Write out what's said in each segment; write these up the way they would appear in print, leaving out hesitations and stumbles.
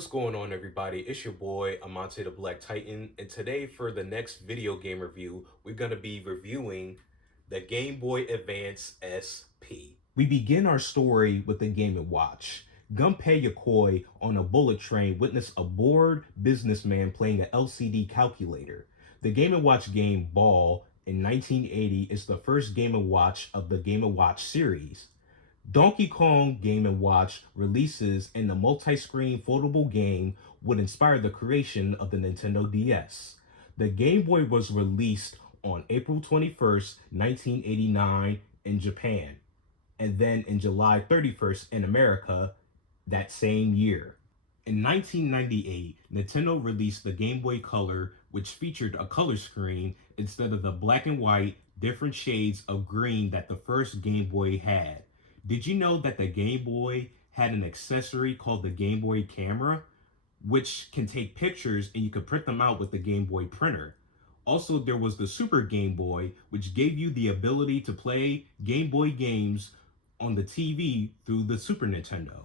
What's going on, everybody? It's your boy Amante the Black Titan, and today for the next video game review, we're going to be reviewing the Game Boy Advance SP. We begin our story with the Game & Watch. Gunpei Yokoi on a bullet train witnessed a bored businessman playing an LCD calculator. The Game & Watch game Ball in 1980 is the first Game & Watch of the Game & Watch series. Donkey Kong Game & Watch releases in the multi-screen foldable game would inspire the creation of the Nintendo DS. The Game Boy was released on April 21st, 1989 in Japan, and then in July 31st in America that same year. In 1998, Nintendo released the Game Boy Color, which featured a color screen instead of the black and white, different shades of green that the first Game Boy had. Did you know that the Game Boy had an accessory called the Game Boy Camera, which can take pictures and you can print them out with the Game Boy printer? Also, there was the Super Game Boy, which gave you the ability to play Game Boy games on the TV through the Super Nintendo.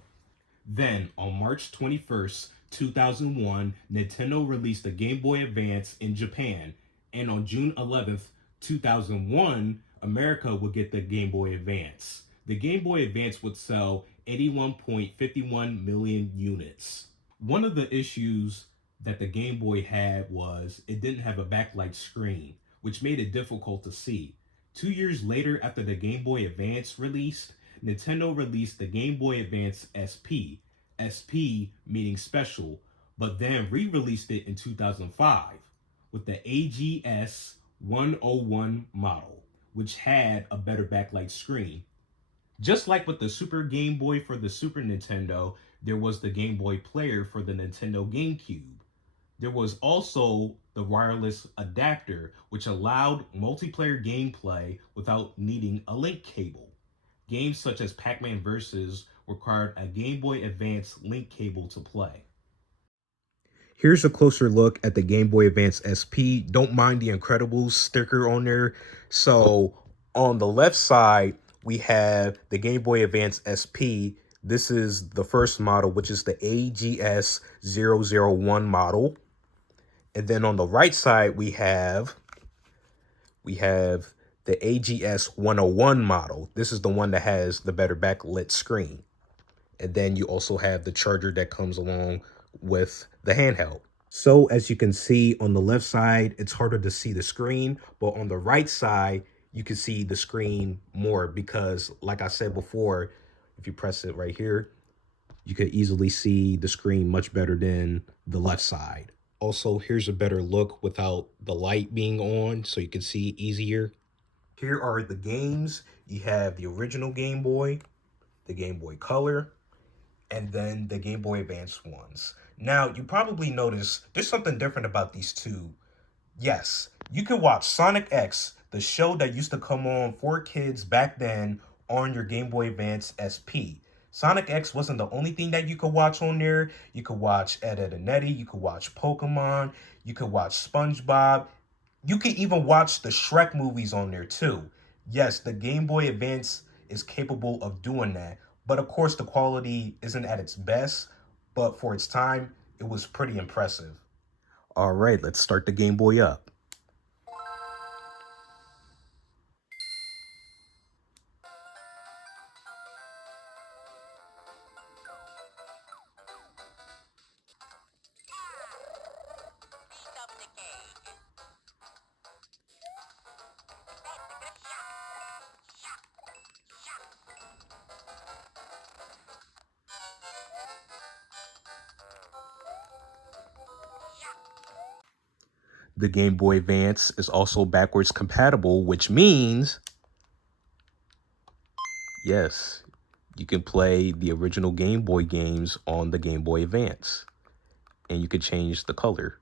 Then, on March 21st, 2001, Nintendo released the Game Boy Advance in Japan, and on June 11th, 2001, America would get the Game Boy Advance. The Game Boy Advance would sell 81.51 million units. One of the issues that the Game Boy had was it didn't have a backlight screen, which made it difficult to see. 2 years later, after the Game Boy Advance released, Nintendo released the Game Boy Advance SP, SP meaning special, but then re-released it in 2005 with the AGS 101 model, which had a better backlight screen. Just like with the Super Game Boy for the Super Nintendo, there was the Game Boy Player for the Nintendo GameCube. There was also the wireless adapter, which allowed multiplayer gameplay without needing a link cable. Games such as Pac-Man Versus required a Game Boy Advance link cable to play. Here's a closer look at the Game Boy Advance SP. Don't mind the Incredibles sticker on there. So on the left side, we have the Game Boy Advance SP. This is the first model, which is the AGS 001 model. And then on the right side, we have the AGS 101 model. This is the one that has the better backlit screen. And then you also have the charger that comes along with the handheld. So as you can see on the left side, it's harder to see the screen, but on the right side, you can see the screen more because, like I said before, if you press it right here, you could easily see the screen much better than the left side. Also, here's a better look without the light being on, so you can see easier. Here are the games. You have the original Game Boy, the Game Boy Color, and then the Game Boy Advance ones. Now, you probably notice there's something different about these two. Yes, you could watch Sonic X, the show that used to come on for kids back then, on your Game Boy Advance SP. Sonic X wasn't the only thing that you could watch on there. You could watch Ed, Edd and Eddy, you could watch Pokemon, you could watch SpongeBob. You could even watch the Shrek movies on there too. Yes, the Game Boy Advance is capable of doing that. But of course, the quality isn't at its best. But for its time, it was pretty impressive. All right, let's start the Game Boy up. The Game Boy Advance is also backwards compatible, which means, yes, you can play the original Game Boy games on the Game Boy Advance. And you can change the color.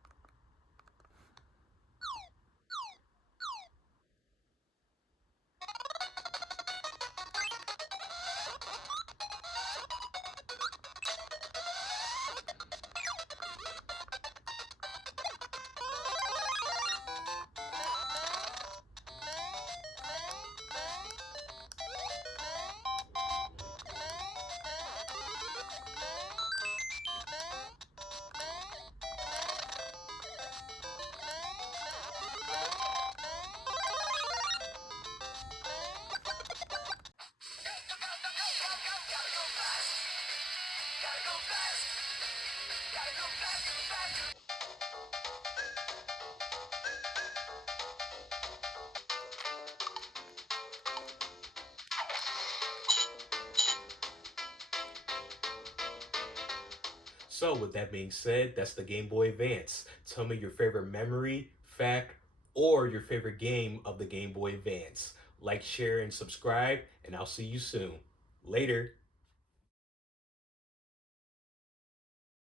So with that being said, that's the Game Boy Advance. Tell me your favorite memory, fact, or your favorite game of the Game Boy Advance. Like, share, and subscribe, and I'll see you soon. Later.